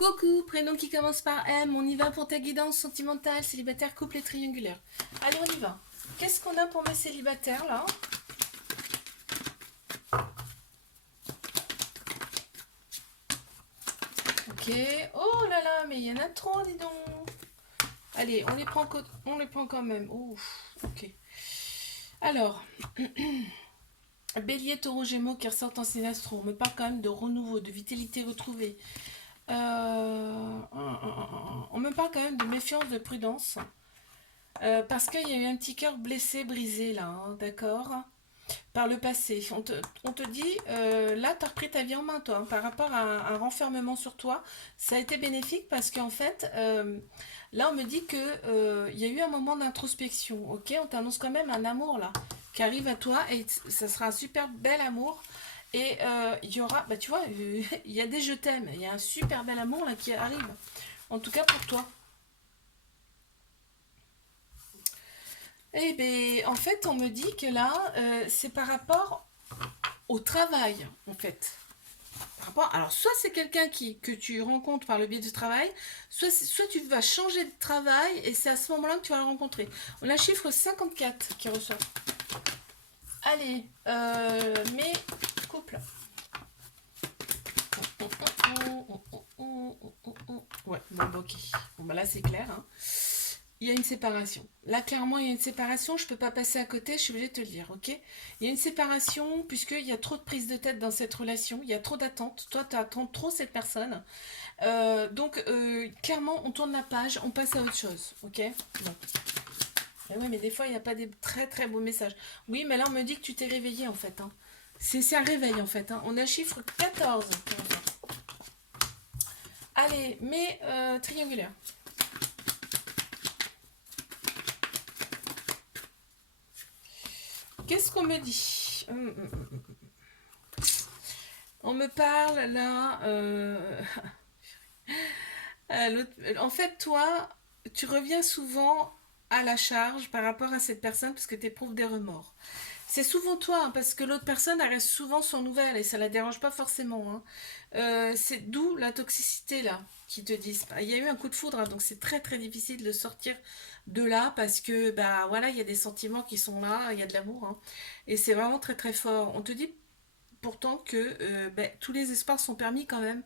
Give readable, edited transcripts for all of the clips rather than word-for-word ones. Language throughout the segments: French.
Coucou, prénom qui commence par M, on y va pour ta guidance sentimentale, célibataire, couple et triangulaire. Allez, on y va. Qu'est-ce qu'on a pour mes célibataires là? Ok, oh là là, mais il y en a trop, dis donc. Allez, on les prend quand même. Ouf, ok. Alors, Bélier, Taureau, Gémeaux qui ressortent en signe astro. On me parle quand même de renouveau, de vitalité retrouvée. On me parle quand même de méfiance, de prudence. Parce qu'il y a eu un petit cœur blessé, brisé là, hein, d'accord? Par le passé. On te dit, là, tu as repris ta vie en main, toi, hein, par rapport à un renfermement sur toi. Ça a été bénéfique parce qu'en fait, là, on me dit que il y a eu un moment d'introspection, ok? On t'annonce quand même un amour là qui arrive à toi et ça sera un super bel amour. Et il y aura, bah tu vois, il y a des je t'aime, il y a un super bel amour là qui arrive. En tout cas pour toi. Eh bien, en fait, on me dit que là, c'est par rapport au travail, en fait. Alors, soit c'est quelqu'un que tu rencontres par le biais du travail, soit tu vas changer de travail et c'est à ce moment-là que tu vas le rencontrer. On a le chiffre 54 qui ressort. Allez, mes couples. Ouais, bon, ok. Bon, bah là, c'est clair, hein. Il y a une séparation. Là, clairement, il y a une séparation. Je ne peux pas passer à côté. Je suis obligée de te le dire, ok? Il y a une séparation puisqu'il y a trop de prise de tête dans cette relation. Il y a trop d'attentes. Toi, tu attends trop cette personne. Clairement, on tourne la page. On passe à autre chose, ok? Bon. Mais oui, mais des fois, il n'y a pas des très très beaux messages. Oui, mais là, on me dit que tu t'es réveillé en fait, hein. C'est un réveil en fait, hein. On a le chiffre 14. Allez, mais triangulaire. Qu'est-ce qu'on me dit? On me parle là. En fait, toi, tu reviens souvent à la charge par rapport à cette personne parce que tu éprouves des remords. C'est souvent toi, hein, parce que l'autre personne, elle reste souvent sans nouvelles et ça la dérange pas forcément, hein. C'est d'où la toxicité là, qui te disent. Il y a eu un coup de foudre, hein, donc c'est très très difficile de sortir de là parce que bah voilà, il y a des sentiments qui sont là, il y a de l'amour, hein, et c'est vraiment très très fort. On te dit pourtant que tous les espoirs sont permis quand même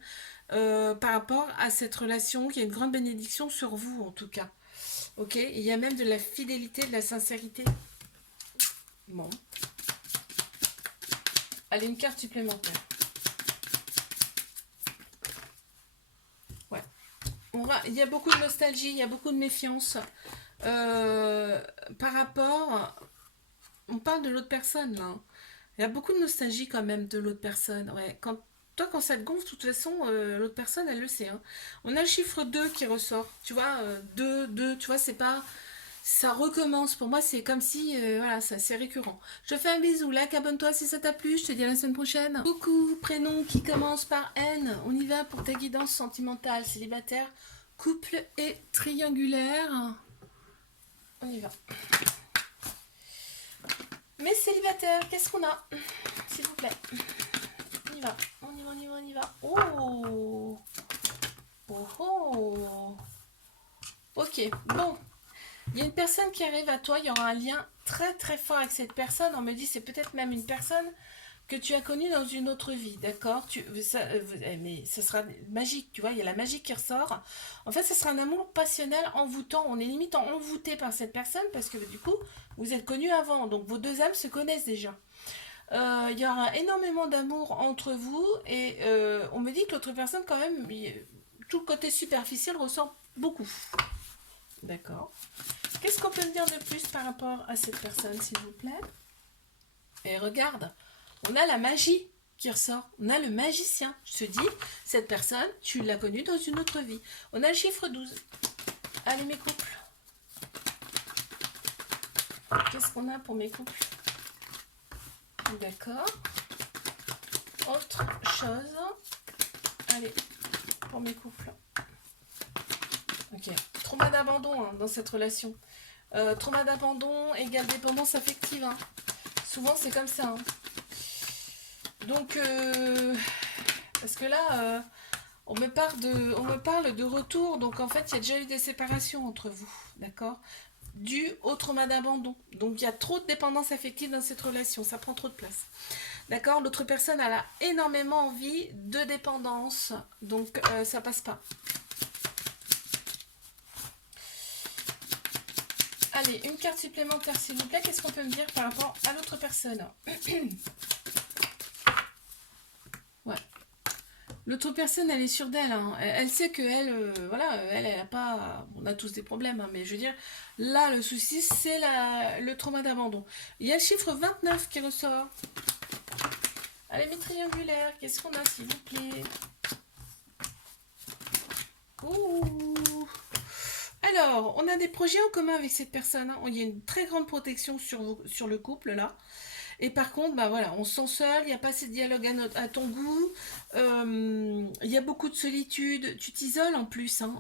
par rapport à cette relation, qu'il y a une grande bénédiction sur vous en tout cas. Ok, il y a même de la fidélité, de la sincérité. Bon, allez, une carte supplémentaire. Ouais. Il y a beaucoup de nostalgie, il y a beaucoup de méfiance. Euh, Par rapport... On parle de l'autre personne, là, hein. Il y a beaucoup de nostalgie quand même de l'autre personne. Ouais. Quand ça te gonfle, de toute façon, l'autre personne, elle le sait, hein. On a le chiffre 2 qui ressort. Tu vois, 2, 2, tu vois, c'est pas... Ça recommence. Pour moi, c'est comme si, voilà, ça c'est récurrent. Je te fais un bisou. Like, abonne-toi si ça t'a plu. Je te dis à la semaine prochaine. Coucou, prénom qui commence par N. On y va pour ta guidance sentimentale, célibataire, couple et triangulaire. On y va. Mais célibataire, qu'est-ce qu'on a? S'il vous plaît. On y va. On y va, on y va, on y va. Oh. Oh oh. Ok, bon. Il y a une personne qui arrive à toi, il y aura un lien très très fort avec cette personne. On me dit c'est peut-être même une personne que tu as connue dans une autre vie, d'accord? Mais ça sera magique, tu vois, il y a la magie qui ressort. En fait, ce sera un amour passionnel, envoûtant. On est limite envoûté par cette personne parce que du coup, vous êtes connus avant, donc vos deux âmes se connaissent déjà. Il y aura énormément d'amour entre vous et on me dit que l'autre personne quand même, tout le côté superficiel ressort beaucoup. D'accord. Qu'est-ce qu'on peut me dire de plus par rapport à cette personne, s'il vous plaît? Et regarde, on a la magie qui ressort. On a le magicien. Je te dis, cette personne, tu l'as connue dans une autre vie. On a le chiffre 12. Allez, mes couples. Qu'est-ce qu'on a pour mes couples? D'accord. Autre chose. Allez, pour mes couples. Ok. Trauma d'abandon, hein, dans cette relation. Trauma d'abandon égale dépendance affective, hein. Souvent, c'est comme ça, hein. Donc, parce que là, On me parle de retour, donc en fait, il y a déjà eu des séparations entre vous, d'accord? Dû au trauma d'abandon. Donc il y a trop de dépendance affective dans cette relation, ça prend trop de place. D'accord? L'autre personne, elle a énormément envie de dépendance, donc ça passe pas. Allez, une carte supplémentaire, s'il vous plaît. Qu'est-ce qu'on peut me dire par rapport à l'autre personne? Ouais. L'autre personne, elle est sûre d'elle. Hein. Elle sait que voilà, elle a pas. On a tous des problèmes, hein, mais je veux dire, là, le souci, c'est le trauma d'abandon. Il y a le chiffre 29 qui ressort. Allez, mes triangulaires, qu'est-ce qu'on a, s'il vous plaît? Ouh. Alors, on a des projets en commun avec cette personne. Hein. Il y a une très grande protection sur le couple, là. Et par contre, bah voilà, on se sent seul, il n'y a pas assez de dialogue à ton goût, il y a beaucoup de solitude, tu t'isoles en plus. Hein,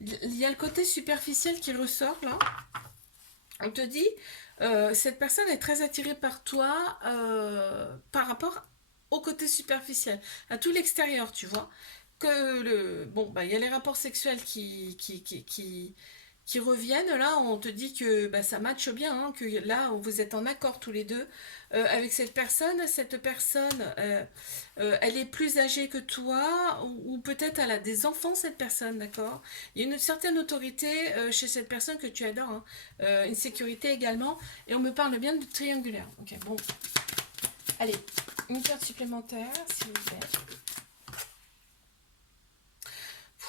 il y a le côté superficiel qui ressort là. On te dit, cette personne est très attirée par toi par rapport au côté superficiel, à tout l'extérieur, tu vois. Bon, bah, il y a les rapports sexuels qui reviennent. Là, on te dit que bah, ça matche bien, hein, que là, vous êtes en accord tous les deux avec cette personne. Cette personne, elle est plus âgée que toi, ou peut-être elle a des enfants, cette personne, d'accord? Il y a une certaine autorité chez cette personne que tu adores, hein. Une sécurité également, et on me parle bien de triangulaire. Ok, bon. Allez, une carte supplémentaire, s'il vous plaît.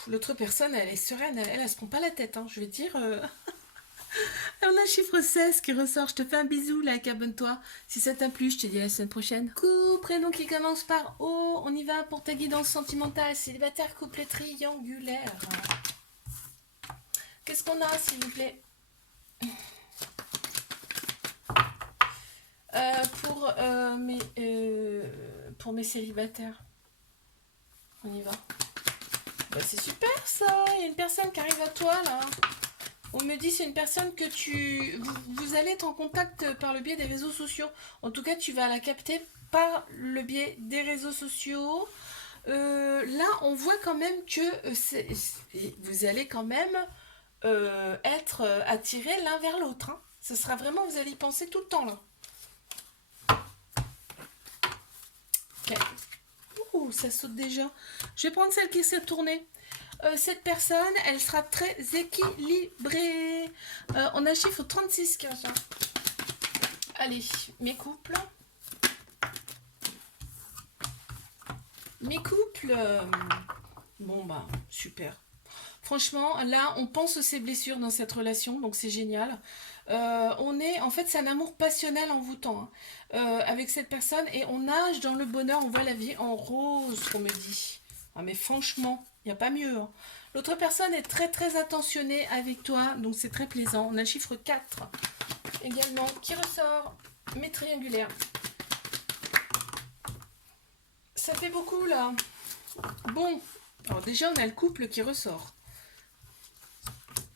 L'autre personne, elle est sereine, elle se prend pas la tête, hein, je veux dire. On a un chiffre 16 qui ressort. Je te fais un bisou, like, abonne-toi. Si ça t'a plu, je te dis à la semaine prochaine. Couple, prénom qui commence par O. On y va pour ta guidance sentimentale. Célibataire, couple triangulaire. Qu'est-ce qu'on a, s'il vous plaît? Pour mes célibataires. On y va. Bah, c'est super ça. Il y a une personne qui arrive à toi là. On me dit c'est une personne que vous allez être en contact par le biais des réseaux sociaux. En tout cas, tu vas la capter par le biais des réseaux sociaux. Là, on voit quand même que vous allez quand même être attirés l'un vers l'autre. Hein. Ce sera vraiment, vous allez y penser tout le temps là. Ok. Ouh, ça saute déjà. Je vais prendre celle qui s'est tournée. Cette personne, elle sera très équilibrée. On a le chiffre 36 qui ressort. Allez, mes couples. Mes couples. Bon, bah, super. Franchement, là, on pense à ses blessures dans cette relation, donc c'est génial. En fait, c'est un amour passionnel envoûtant hein, avec cette personne et on nage dans le bonheur, on voit la vie en rose, qu'on me dit. Ah, mais franchement, il n'y a pas mieux. Hein. L'autre personne est très très attentionnée avec toi, donc c'est très plaisant. On a le chiffre 4 également qui ressort, mais triangulaire. Ça fait beaucoup là. Bon, alors déjà on a le couple qui ressort.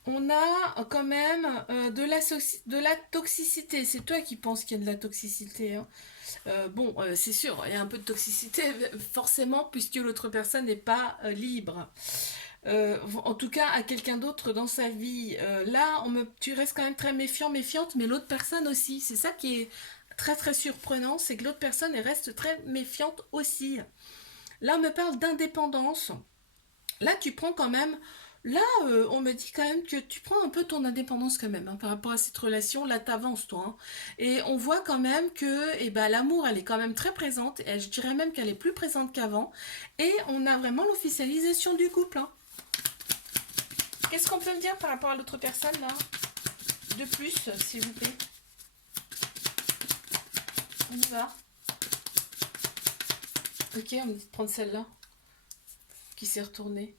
On a quand même de la toxicité. C'est toi qui penses qu'il y a de la toxicité. Hein. Bon, c'est sûr, il y a un peu de toxicité, forcément, puisque l'autre personne n'est pas libre. En tout cas, à quelqu'un d'autre dans sa vie. Là, tu restes quand même très méfiant, méfiante, mais l'autre personne aussi. C'est ça qui est très très surprenant, c'est que l'autre personne elle reste très méfiante aussi. Là, on me parle d'indépendance. Là, tu prends quand même. Là, on me dit quand même que tu prends un peu ton indépendance quand même hein, par rapport à cette relation. Là, t'avances toi. Hein. Et on voit quand même que eh ben, l'amour, elle est quand même très présente. Et je dirais même qu'elle est plus présente qu'avant. Et on a vraiment l'officialisation du couple. Hein. Qu'est-ce qu'on peut me dire par rapport à l'autre personne là? De plus, s'il vous plaît. On y va. Ok, on me dit de prendre celle-là. Qui s'est retournée.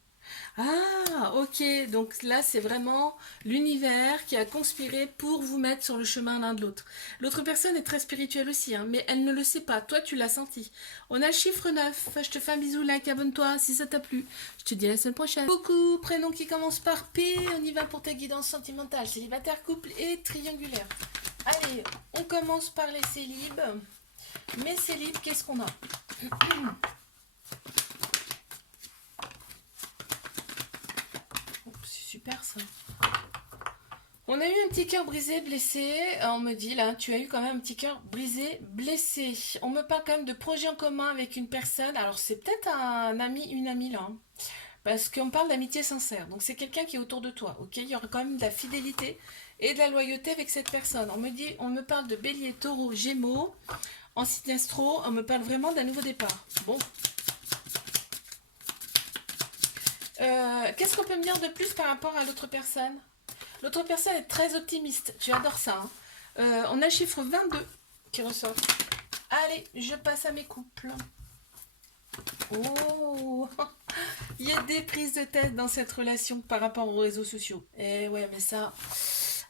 Ah, ok. Donc là, c'est vraiment l'univers qui a conspiré pour vous mettre sur le chemin l'un de l'autre. L'autre personne est très spirituelle aussi, hein, mais elle ne le sait pas. Toi, tu l'as senti. On a le chiffre 9. Je te fais un bisou, like, abonne-toi si ça t'a plu. Je te dis à la semaine prochaine. Coucou, prénom qui commence par P. On y va pour ta guidance sentimentale. Célibataire, couple et triangulaire. Allez, on commence par les célibes. Mes célibes, qu'est-ce qu'on a? super ça. On a eu un petit cœur brisé, blessé. On me dit là, tu as eu quand même un petit cœur brisé, blessé. On me parle quand même de projet en commun avec une personne. Alors c'est peut-être un ami, une amie là, hein. Parce qu'on parle d'amitié sincère. Donc c'est quelqu'un qui est autour de toi. Ok, il y aura quand même de la fidélité et de la loyauté avec cette personne. On me dit, on me parle de Bélier, Taureau, Gémeaux. En signe astro, on me parle vraiment d'un nouveau départ. Bon. Qu'est-ce qu'on peut me dire de plus par rapport à l'autre personne? L'autre personne est très optimiste. Tu adores ça, hein. On a le chiffre 22 qui ressort. Allez, je passe à mes couples. Oh, il y a des prises de tête dans cette relation par rapport aux réseaux sociaux. Eh ouais, mais ça,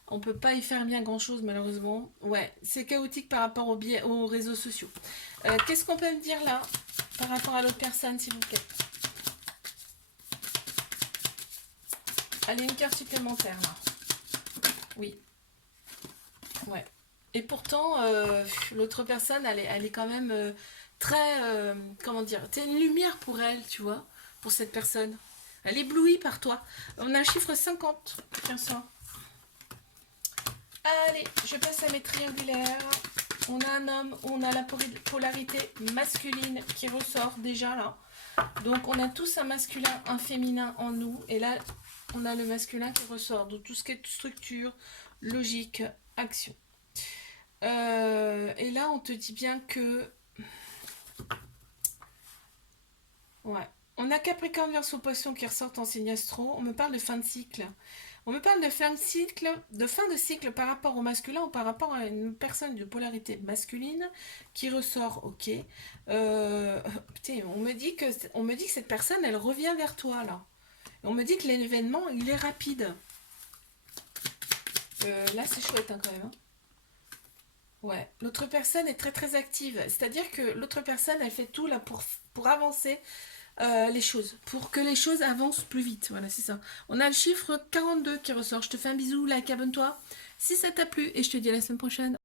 on peut pas y faire bien grand-chose malheureusement. Ouais, c'est chaotique par rapport aux réseaux sociaux. Qu'est-ce qu'on peut me dire là par rapport à l'autre personne, s'il vous plaît? Allez, une carte supplémentaire là. Oui. Ouais. Et pourtant, l'autre personne, elle est quand même très, comment dire, t'es une lumière pour elle, tu vois, pour cette personne. Elle est éblouie par toi. On a un chiffre 50. Tiens ça. Allez, je passe à mes triangulaires. On a un homme, on a la polarité masculine qui ressort déjà là. Donc on a tous un masculin, un féminin en nous. Et là, on a le masculin qui ressort. Donc tout ce qui est structure, logique, action. Et là, on te dit bien que... Ouais. On a Capricorne, Verseau, Poisson qui ressortent en signe astro. On me parle de fin de cycle. On me parle de fin de cycle par rapport au masculin ou par rapport à une personne de polarité masculine qui ressort, ok. Putain, on me dit que cette personne, elle revient vers toi, là. On me dit que l'événement, il est rapide. Là, c'est chouette, hein, quand même, hein. Ouais, l'autre personne est très très active. C'est-à-dire que l'autre personne, elle fait tout là pour avancer les choses, pour que les choses avancent plus vite. Voilà, c'est ça. On a le chiffre 42 qui ressort. Je te fais un bisou, like, abonne-toi si ça t'a plu et je te dis à la semaine prochaine.